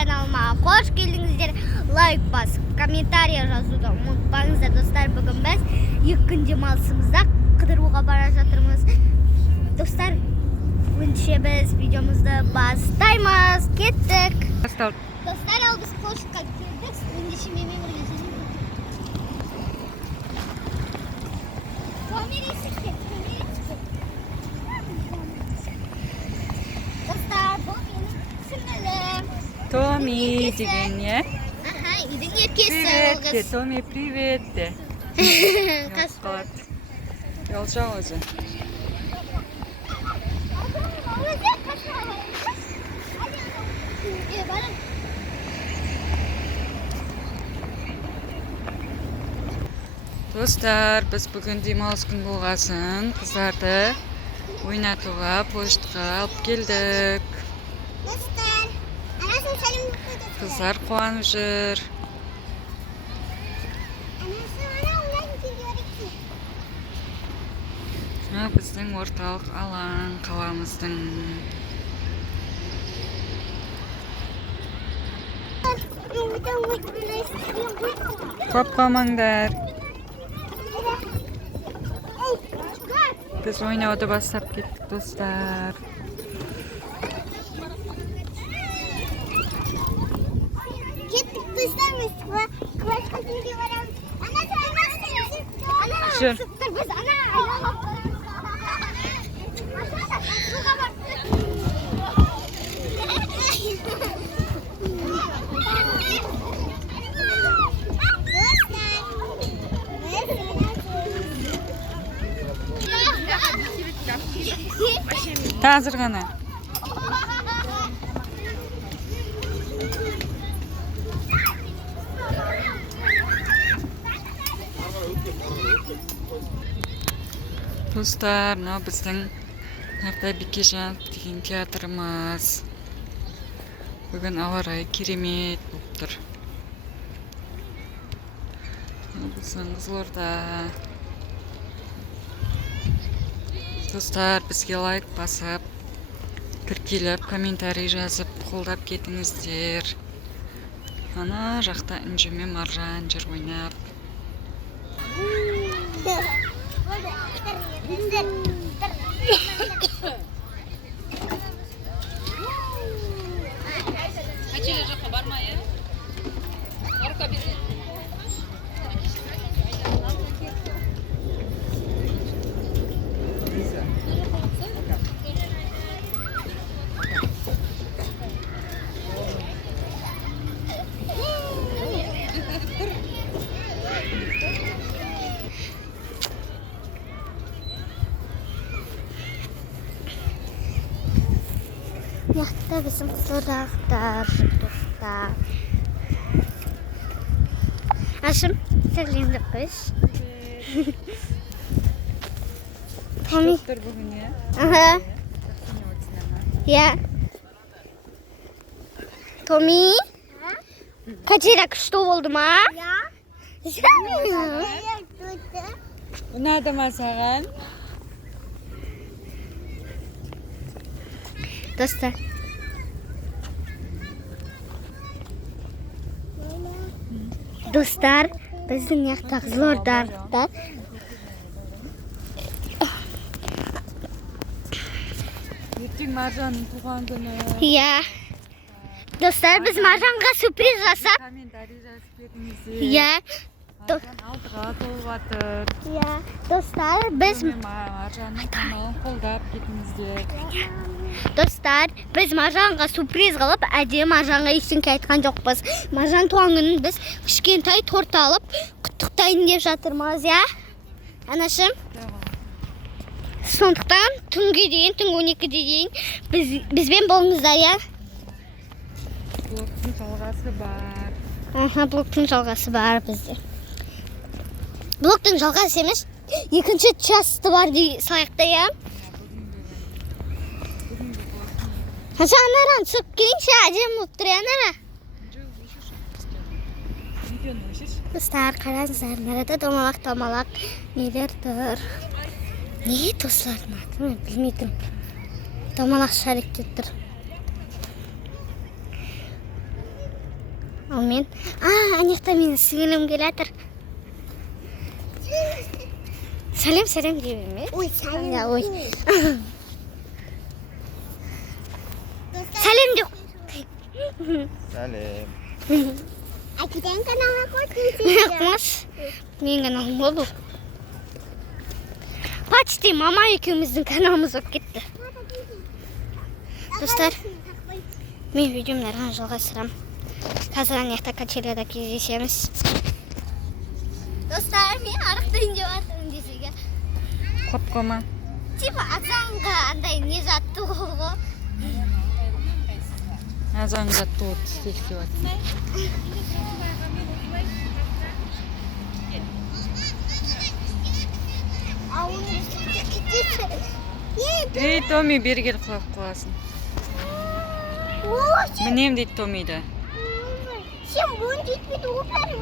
каналыма қош келдіңіздер. Лайк басып, комментарий жазуды ұмытпаңыздар достар. Бүгін біз 2 күн демалысымызда қыдыруға бара жатырмыз. Достар, önce biz videomuzu başlayız. Gittik. Dostlar, al biz koşuğa girdik. Önce şimdi yemeğe Dostlar, bu benim sınırım. Tomi деген ya. Aha, idin erkesi Привет, olguz. de. Tomi привет de. Kapat. Yolca hoca. Dostlar, biz bugün демалыс күн болғасын қыздарды ойнатуға поштқа алып келдік. Dostlar, anasını salim Қыздар қуанып жүр. Мына біздің орталық алаң қаламыздың. Көп қалмаңдар. Biz oynauda бастап кеттік, достар. Gittik dostlar Moskva. Kıvaçka çünkü varam. Ana saymasın. Ana. Sure. Sıktır biz ana. Suga bak. Қазір ғана. Достар, мынау біздің Нартай Бекежанов деген театрымыз. Бүгін ауа райы керемет болып тұр. Біздің Қызылорда. Достар, бізге лайк басып, тіркеліп, комментарий жазып, қолдап кетіңіздер. Ана жақта Інжі мен Маржан жүр ойнап. Ачеле жаққа барма, е? Арқа бері. Yakta bizim Kızıldağ'da dostlar. Aşım, sevindik biz. Tomi. Доктор бүгін, е? Aha. Ya. Tomi. Kaçırak что oldu ma? Ya. Ұнады ма саған? Dostlar. Dostlar, bizim yakta Kızıldağ'da. Ертең Маржанның туған күні. Ya. Dostlar, biz Marjan'a sürpriz жасап. Комментарий жазып кетіңіздер. Ya. Маржан 6-ға толып жатыр. Ya. Dostlar, biz Маржанның каналын қолдап кетіңіздер. Dostlar, biz Marjan'a sürpriz qilib, әдемі Marjan'a ештеңе айтқан жоқпыз. Marjan туған күнін біз кішкентай торт алып, құттықтайын деп жатырмыз, ya. Анашым. Сондықтан түнге дейін, түнгі 12-ге дейін бізбен болыңыздар, ya. Блоктың жалғасы бар. Блоктың жалғасы бар бізде. Блоктың жалғасы емес, екінші часты бар дей салайықта, ya. Hasan Aran, çık girince acem mutlu yanara. Dostlar, qarаңыздар, nerede domalak nelerdir. Ne dostlarım adı, bilmedim. Domalak şarkıdır. мен анекта менің сіңілім келатыр. Сәлем дей берме. Ой, сәлем. Ой. Сәлем жоқ. Сәлем. Әкеден каналға қосыңыз. Қош. Менің каналым болу. Почти мама екеуміздің каналымыз болып кетті. Достар, мен видеомды жалғастырамын. Қазір анекта качеляда кездесеміз. Достар, мен арықтайын деп жатырмын десеге. Қопқома. Типа азанға андай не жатты ғой. Азанға тот істеп жатыр. Ей, Томи, бері кел құлап қаласың. Мінем дейді Томиді. Сен бұны жетпейді опәрі